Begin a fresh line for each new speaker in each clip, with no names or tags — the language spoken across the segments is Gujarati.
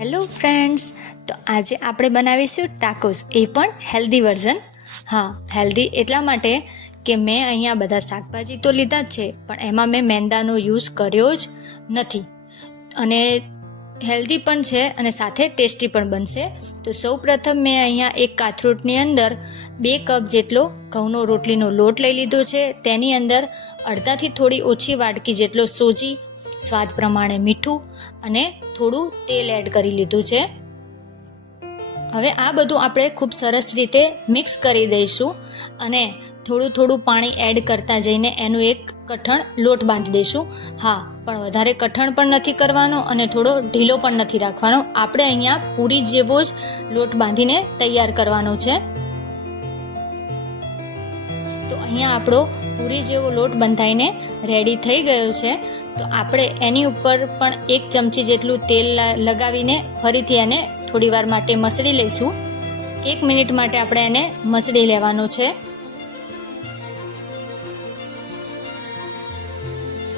હેલો ફ્રેન્ડ્સ તો આજે આપણે બનાવીશું ટાકોસ એ પણ હેલ્ધી વર્ઝન હા હેલ્ધી એટલા માટે કે મેં અહીંયા બધા શાકભાજી તો લીધા જ છે, પણ એમાં મેં મેંદાનો યુઝ કર્યો જ નથી. અને હેલ્ધી પણ છે અને સાથે ટેસ્ટી પણ બનશે. તો સૌ પ્રથમ મેં અહીંયા એક કાથરૂટની અંદર બે કપ જેટલો ઘઉંનો રોટલીનો લોટ લઈ લીધો છે. તેની અંદર અડધાથી થોડી ઓછી વાટકી જેટલો સોજી, સ્વાદ પ્રમાણે મીઠું અને થોડું તેલ એડ કરી લીધું છે. હવે આ બધું આપણે ખૂબ સરસ રીતે મિક્સ કરી દઈશું અને થોડું થોડું પાણી એડ કરતા જઈને એનું એક કઠણ લોટ બાંધી દઈશું. હા, પણ વધારે કઠણ પણ નથી કરવાનો અને થોડો ઢીલો પણ નથી રાખવાનો. આપણે અહીંયા પૂરી જેવો જ લોટ બાંધીને તૈયાર કરવાનો છે. તો અહીંયા આપણો પૂરી જેવો લોટ બંધાઈને રેડી થઈ ગયો છે. તો આપણે એની ઉપર પણ એક ચમચી જેટલું તેલ લગાવીને ફરીથી એને થોડી વાર માટે મસળી લઈશું. એક મિનિટ માટે આપણે એને મસળી લેવાનું છે.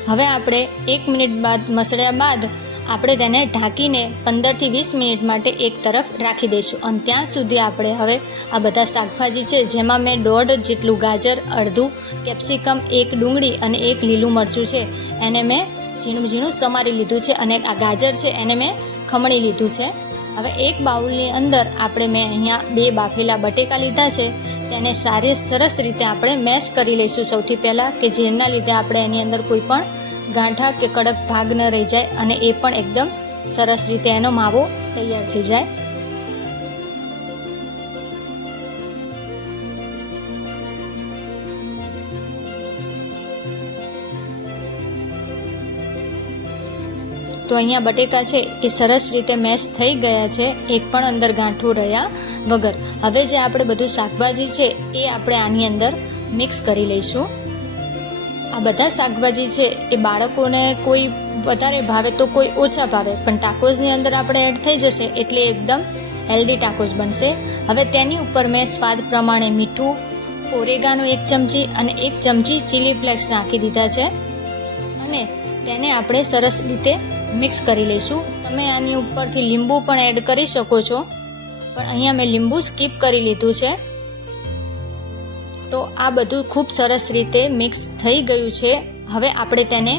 હવે આપણે એક મિનિટ બાદ, મસળ્યા બાદ આપણે તેને ઢાંકીને પંદરથી વીસ મિનિટ માટે એક તરફ રાખી દઈશું. અને ત્યાં સુધી આપણે હવે આ બધા શાકભાજી છે, જેમાં મેં દોઢ જેટલું ગાજર, અડધું કેપ્સિકમ, એક ડુંગળી અને એક લીલું મરચું છે. એને મેં ઝીણું ઝીણું સમારી લીધું છે અને આ ગાજર છે એને મેં ખમણી લીધું છે. હવે એક બાઉલની અંદર આપણે મેં અહીંયા બે બાફેલા બટેકા લીધા છે. તેને સારી સરસ રીતે આપણે મેશ કરી લઈશું સૌથી પહેલાં, કે જેના લીધે આપણે એની અંદર કોઈ પણ ગાંઠા કે કડક ભાગ ન રહી જાય અને એ પણ એકદમ સરસ રીતે એનો માવો તૈયાર થઈ જાય. તો અહીંયા બટેકા છે એ સરસ રીતે મેશ થઈ ગયા છે, એક પણ અંદર ગાંઠું રહ્યા વગર. હવે જે આપણે બધું શાકભાજી છે એ આપણે આની અંદર મિક્સ કરી લઈશું. આ બધા શાકભાજી છે, એ બાળકોને કોઈ વધારે ભાવે તો કોઈ ઓછા ભાવે. પણ ટાકોઝની અંદર આપણે એડ થઈ જશે એટલે એકદમ હેલ્ધી ટાકોઝ બનશે. હવે તેની ઉપર મેં સ્વાદ પ્રમાણે મીઠું, ઓરેગાનો એક ચમચી અને એક ચમચી ચીલી ફ્લેક્સ નાખી દીધા છે. અને તેને આપણે સરસ રીતે મિક્સ કરી લઈશું. તમે આની ઉપરથી લીંબુ પણ એડ કરી શકો છો. પણ અહીંયા મેં લીંબુ સ્કીપ કરી લીધું છે. તો આ બધું ખૂબ સરસ રીતે મિક્સ થઈ ગયું છે. હવે આપણે તેને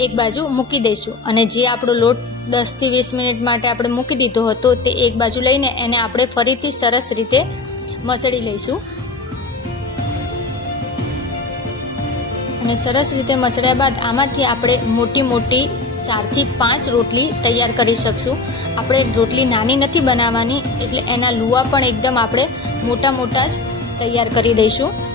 એક બાજુ મૂકી દઈશું અને જે આપણો લોટ દસથી વીસ મિનિટ માટે આપણે મૂકી દીધો હતો તે એક બાજુ લઈને એને આપણે ફરીથી સરસ રીતે મસળી લઈશું. અને સરસ રીતે મસળ્યા બાદ આમાંથી આપણે મોટી મોટી ચારથી પાંચ રોટલી તૈયાર કરી શકશું. આપણે રોટલી નાની નથી બનાવવાની એટલે એના લુવા પણ એકદમ આપણે મોટા મોટા જ તૈયાર કરી દઈશું.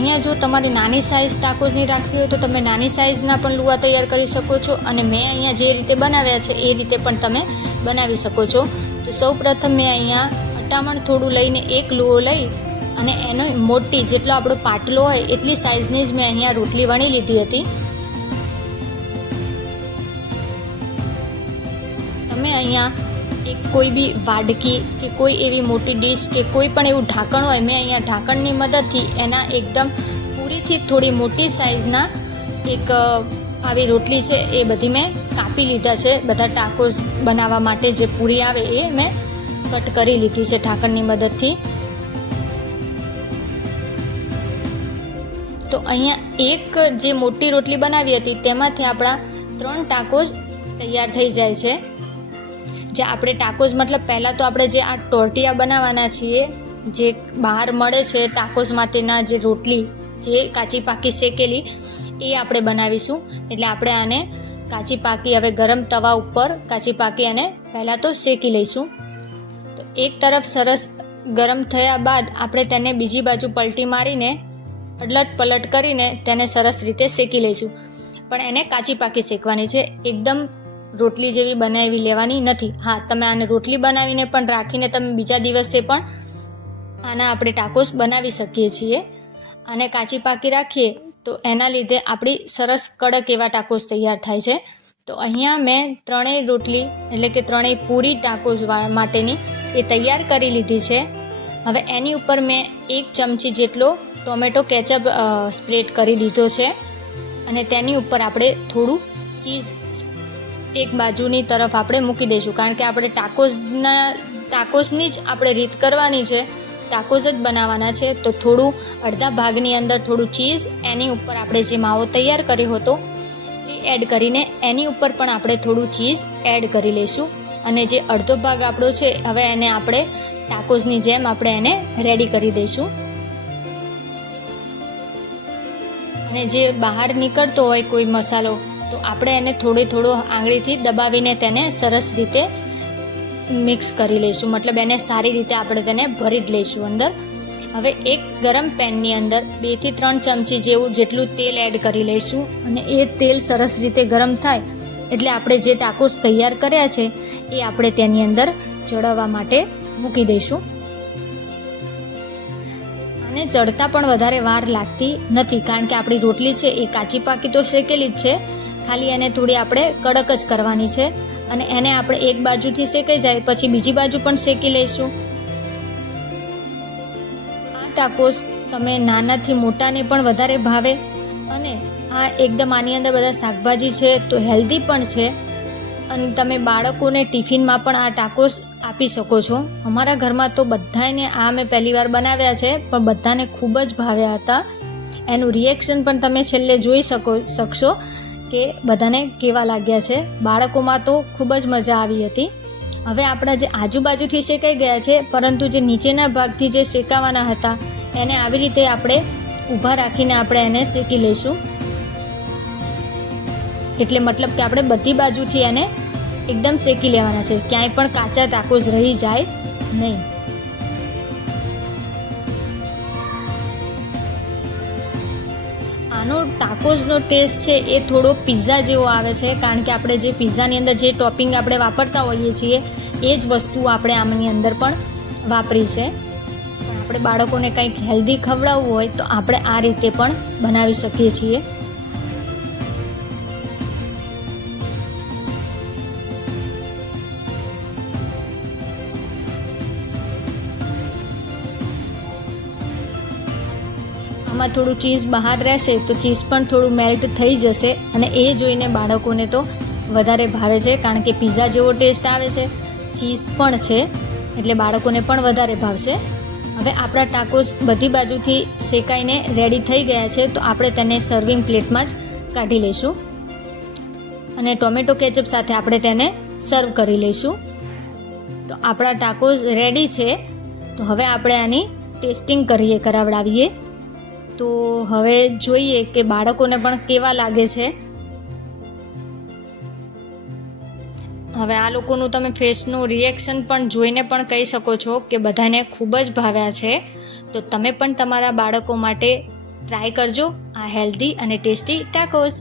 અહીંયા જો તમારે નાની સાઇઝ ટાકોઝની રાખવી હોય તો તમે નાની સાઇઝના પણ લુવા તૈયાર કરી શકો છો અને મેં અહીંયા જે રીતે બનાવ્યા છે એ રીતે પણ તમે બનાવી શકો છો. તો સૌ પ્રથમ મેં અહીંયા અટામણ થોડું લઈને એક લુઓ લઈ અને એનો મોટી જેટલો આપણો પાટલો હોય એટલી સાઇઝની જ મેં અહીંયા રોટલી વણી લીધી હતી. તમે અહીંયા એક કોઈ બી વાડકી કે કોઈ એવી મોટી ડીશ કે કોઈ પણ એવું ઢાંકણ હોય, મેં અહીંયા ઢાંકણની મદદથી એના એકદમ પૂરીથી થોડી મોટી સાઇઝના એક આવી રોટલી છે એ બધી મેં કાપી લીધા છે. બધા ટાકોસ બનાવવા માટે જે પૂરી આવે એ મેં કટ કરી લીધી છે ઢાંકણની મદદથી. તો અહીંયા એક જે મોટી રોટલી બનાવી હતી, તેમાંથી આપણા ત્રણ ટાકોસ તૈયાર થઈ જાય છે. જે આપણે ટાકોસ, મતલબ પહેલાં તો આપણે જે આ ટોર્ટિયા બનાવવાના છીએ, જે બહાર મળે છે ટાકોસ માટેના જે રોટલી, જે કાચી પાકી શેકેલી, એ આપણે બનાવીશું. એટલે આપણે આને કાચી પાકી, હવે ગરમ તવા ઉપર કાચી પાકી અને પહેલાં તો શેકી લઈશું. તો એક તરફ સરસ ગરમ થયા બાદ આપણે તેને બીજી બાજુ પલટી મારીને અડલટ પલટ કરીને તેને સરસ રીતે શેકી લઈશું. પણ એને કાચી પાકી શેકવાની છે. એકદમ રોટલી જેવી બનાવી લેવાની નથી. હા, તમે આને રોટલી બનાવીને પણ રાખીને તમે બીજા દિવસે પણ આના આપણે ટાકોસ બનાવી શકીએ છીએ. અને કાચી પાકી રાખીએ તો એના લીધે આપણી સરસ કડક એવા ટાકોસ તૈયાર થાય છે. તો અહીંયા મેં ત્રણેય રોટલી એટલે કે ત્રણેય પૂરી ટાકોસ માટેની એ તૈયાર કરી લીધી છે. હવે એની ઉપર મેં એક ચમચી જેટલો ટોમેટો કેચઅપ સ્પ્રેડ કરી દીધો છે. અને તેની ઉપર આપણે થોડું ચીઝ એક બાજુની તરફ આપણે મૂકી દઈશું. કારણ કે આપણે ટાકોસના ટાકોસની જ આપણે રીત કરવાની છે. ટાકોસ જ બનાવવાના છે. તો થોડું અડધા ભાગની અંદર થોડું ચીઝ એની ઉપર આપણે જે માવો તૈયાર કર્યો હતો, એ એડ કરીને એની ઉપર પણ આપણે થોડું ચીઝ એડ કરી લઈશું. અને જે અડધો ભાગ આપણો છે, હવે એને આપણે ટાકોસની જેમ આપણે એને રેડી કરી દઈશું. અને જે બહાર નીકળતો હોય કોઈ મસાલો તો આપણે એને થોડો થોડો આંગળીથી દબાવીને તેને સરસ રીતે મિક્સ કરી લઈશું. મતલબ એને સારી રીતે આપણે તેને ભરી જ લઈશું અંદર. હવે એક ગરમ પેનની અંદર બેથી ત્રણ ચમચી જેવું જેટલું તેલ એડ કરી લઈશું અને એ તેલ સરસ રીતે ગરમ થાય એટલે આપણે જે ટાકોસ તૈયાર કર્યા છે એ આપણે તેની અંદર ચડવવા માટે મૂકી દઈશું. અને ચડતા પણ વધારે વાર લાગતી નથી કારણ કે આપણી રોટલી છે એ કાચી પાકી તો શેકેલી જ છે. ખાલી એને થોડી આપણે કડક જ કરવાની છે. અને એને આપણે એક બાજુથી શેકાઈ જાય, પછી બીજી બાજુ પણ શેકી લઈશું. આ ટાકોસ તમે નાનાથી મોટાને પણ વધારે ભાવે અને આ એકદમ આની અંદર બધા શાકભાજી છે તો હેલ્ધી પણ છે. અને તમે બાળકોને ટિફિનમાં પણ આ ટાકોસ આપી શકો છો. અમારા ઘરમાં તો બધાને આ મેં પહેલી વાર બનાવ્યા છે, પણ બધાને ખૂબ જ ભાવ્યા હતા. એનું રિએક્શન પણ તમે છેલ્લે જોઈ શકો, શકશો. કે બધાને કેવા લાગ્યા છે. બાળકોમાં તો ખૂબ જ મજા આવી હતી. હવે આપણા જે આજુબાજુથી શેકાઈ ગયા છે, પરંતુ જે નીચેના ભાગથી જે શેકાવાના હતા, એને આવી રીતે આપણે ઊભા રાખીને આપણે એને શેકી લઈશું. એટલે મતલબ કે આપણે બધી બાજુથી એને એકદમ શેકી લેવાના છે. ક્યાંય પણ કાચા ટાકોસ રહી જાય નહીં. આનો ટાકોઝનો ટેસ્ટ છે એ થોડો પિઝા જેવો આવે છે, કારણ કે આપણે જે પિઝાની અંદર જે ટોપિંગ આપણે વાપરતા હોઈએ છીએ, એ જ વસ્તુ આપણે આમની અંદર પણ વાપરી છે. આપણે બાળકોને કંઈક હેલ્ધી ખવડાવવું હોય તો આપણે આ રીતે પણ બનાવી શકીએ છીએ. આમાં થોડું ચીઝ બહાર રહેશે તો ચીઝ પણ થોડું મેલ્ટ થઈ જશે અને એ જોઈને બાળકોને તો વધારે ભાવે છે, કારણ કે પિઝા જેવો ટેસ્ટ આવે છે. ચીઝ પણ છે, એટલે બાળકોને પણ વધારે ભાવશે. હવે આપણા ટાકોસ બધી બાજુથી શેકાઈને રેડી થઈ ગયા છે, તો આપણે તેને સર્વિંગ પ્લેટમાં જ કાઢી લઈશું. અને ટોમેટો કેચઅપ સાથે આપણે તેને સર્વ કરી લઈશું. તો આપણા ટાકોસ રેડી છે. તો હવે આપણે આની ટેસ્ટિંગ કરીએ, કરાવડાવીએ. તો હવે જોઈએ કે બાળકોને પણ કેવા લાગે છે. હવે આ લોકોનું તમે ફેસનું રિએક્શન પણ જોઈને પણ કહી શકો છો કે બધાને ખૂબ જ ભાવ્યા છે. તો તમે પણ તમારા બાળકો માટે ટ્રાય કરજો. આ હેલ્ધી અને ટેસ્ટી ટાકોસ